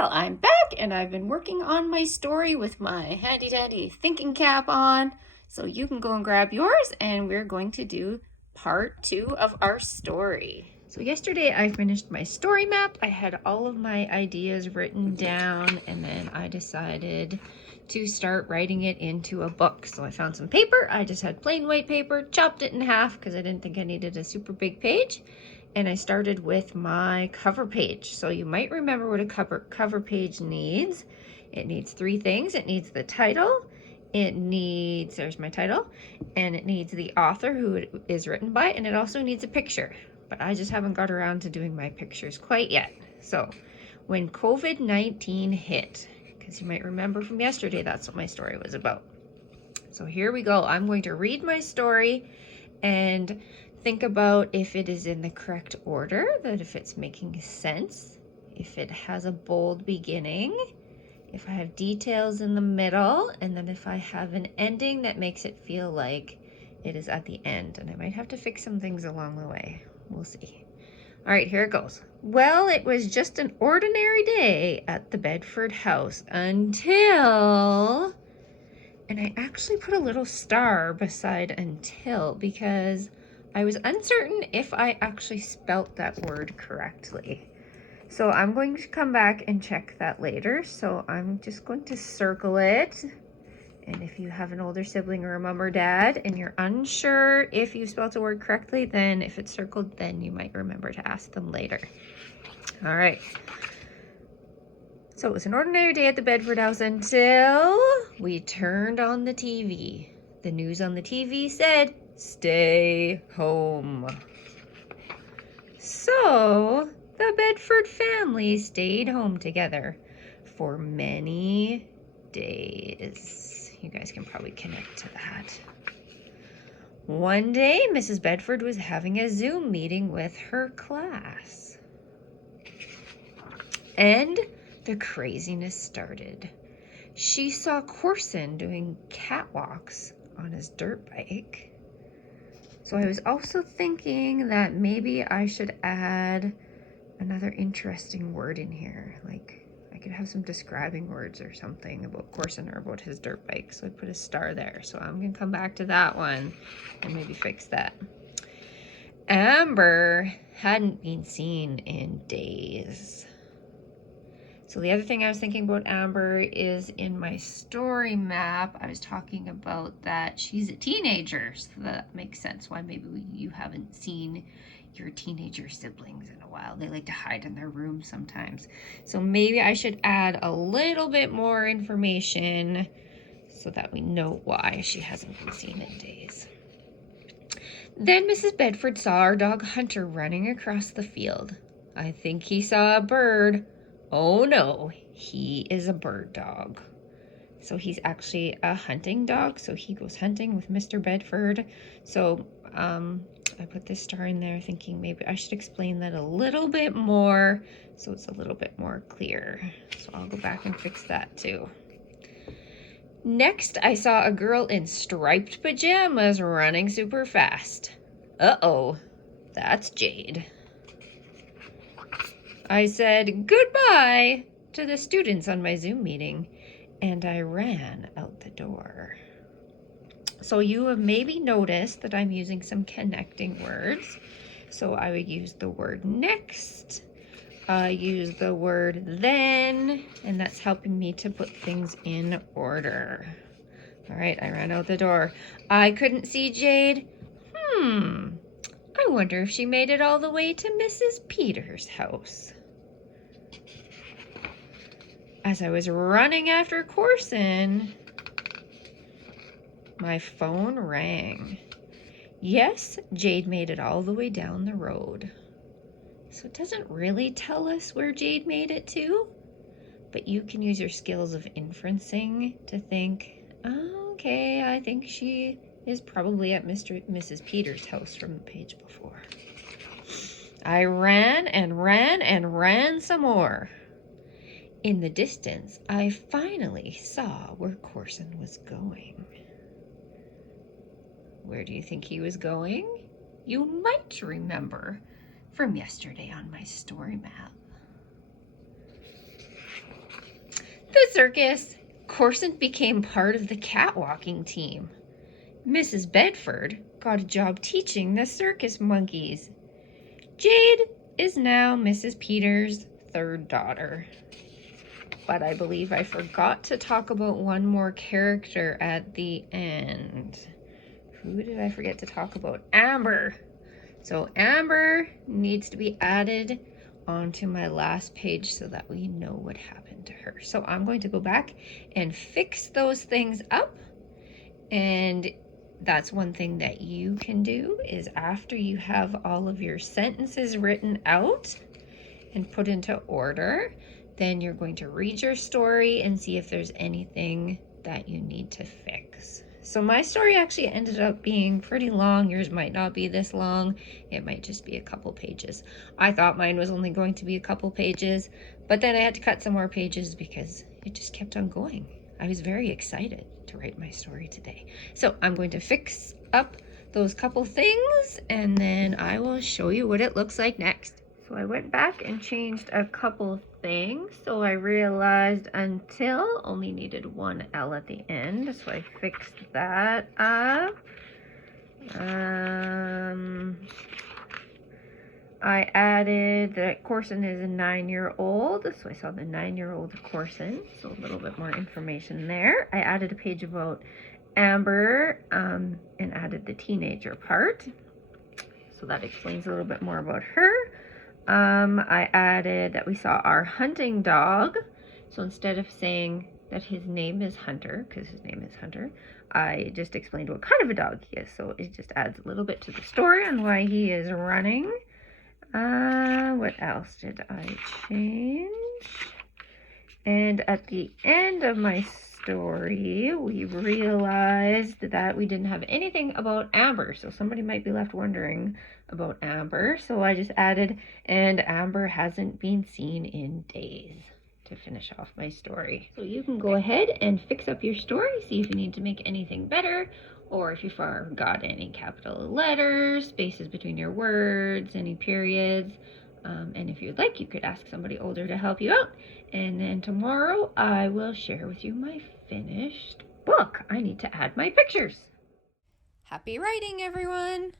Well, I'm back and I've been working on my story with my handy dandy thinking cap on. So you can go and grab yours and we're going to do part 2 of our story. So yesterday I finished my story map. I had all of my ideas written down and then I decided to start writing it into a book. So I found some paper. I just had plain white paper, chopped it in half because I didn't think I needed a super big page. And I started with my cover page. So you might remember what a cover page needs. It needs 3 things. It needs the title, there's my title, and it needs the author who it is written by, and it also needs a picture. But I just haven't got around to doing my pictures quite yet. So when COVID-19 hit, because you might remember from yesterday, that's what my story was about. So here we go. I'm going to read my story and think about if it is in the correct order, that if it's making sense, if it has a bold beginning, if I have details in the middle, and then if I have an ending that makes it feel like it is at the end. And I might have to fix some things along the way. We'll see. All right, here it goes. Well, it was just an ordinary day at the Bedford house until... And I actually put a little star beside until because I was uncertain if I actually spelt that word correctly. So I'm going to come back and check that later. So I'm just going to circle it. And if you have an older sibling or a mom or dad and you're unsure if you spelled a word correctly, then if it's circled, then you might remember to ask them later. All right. So it was an ordinary day at the Bedford house until we turned on the TV. The news on the TV said, "Stay home." So the Bedford family stayed home together for many days. You guys can probably connect to that. One day, Mrs. Bedford was having a Zoom meeting with her class. And the craziness started. She saw Corson doing catwalks on his dirt bike. So I was also thinking that maybe I should add another interesting word in here. Like I could have some describing words or something about Corson or about his dirt bike. So I put a star there. So I'm going to come back to that one and maybe fix that. Amber hadn't been seen in days. So the other thing I was thinking about Amber is in my story map, I was talking about that she's a teenager. So that makes sense why maybe you haven't seen your teenager siblings in a while. They like to hide in their room sometimes. So maybe I should add a little bit more information so that we know why she hasn't been seen in days. Then Mrs. Bedford saw our dog Hunter running across the field. I think he saw a bird. Oh no, he is a bird dog. So he's actually a hunting dog. So he goes hunting with Mr. Bedford. So I put this star in there thinking maybe I should explain that a little bit more so it's a little bit more clear. So I'll go back and fix that too. Next, I saw a girl in striped pajamas running super fast. Uh-oh, that's Jade. I said goodbye to the students on my Zoom meeting, and I ran out the door. So you have maybe noticed that I'm using some connecting words. So I would use the word next, use the word then, and that's helping me to put things in order. All right, I ran out the door. I couldn't see Jade. I wonder if she made it all the way to Mrs. Peters' house. As I was running after Corson, my phone rang. Yes, Jade made it all the way down the road. So it doesn't really tell us where Jade made it to, but you can use your skills of inferencing to think, oh, okay, I think she is probably at Mrs. Peters' house from the page before. I ran and ran and ran some more. In the distance, I finally saw where Corson was going. Where do you think he was going? You might remember from yesterday on my story map. the circus, Corson became part of the catwalking team. Mrs. Bedford got a job teaching the circus monkeys. Jade is now Mrs. Peters' third daughter. But I believe I forgot to talk about one more character at the end. Who did I forget to talk about? Amber. So Amber needs to be added onto my last page so that we know what happened to her. So I'm going to go back and fix those things up. And that's one thing that you can do is after you have all of your sentences written out and put into order, then you're going to read your story and see if there's anything that you need to fix. So my story actually ended up being pretty long. Yours might not be this long. It might just be a couple pages. I thought mine was only going to be a couple pages, but then I had to cut some more pages because it just kept on going. I was very excited to write my story today. So I'm going to fix up those couple things and then I will show you what it looks like next. So I went back and changed a couple things. So I realized until only needed one L at the end. So I fixed that up. I added that Corson is a 9-year-old. So I saw the 9-year-old Corson. So a little bit more information there. I added a page about Amber and added the teenager part. So that explains a little bit more about her. I added that we saw our hunting dog. So instead of saying that his name is Hunter, because his name is Hunter, I just explained what kind of a dog he is. So it just adds a little bit to the story on why he is running. What else did I change? And at the end of my story, we realized that we didn't have anything about Amber. So somebody might be left wondering about Amber. So I just added, and Amber hasn't been seen in days to finish off my story. So you can go ahead and fix up your story, see if you need to make anything better, or if you forgot any capital letters, spaces between your words, any periods. And if you'd like, you could ask somebody older to help you out. And then tomorrow I will share with you my finished book. I need to add my pictures. Happy writing, everyone!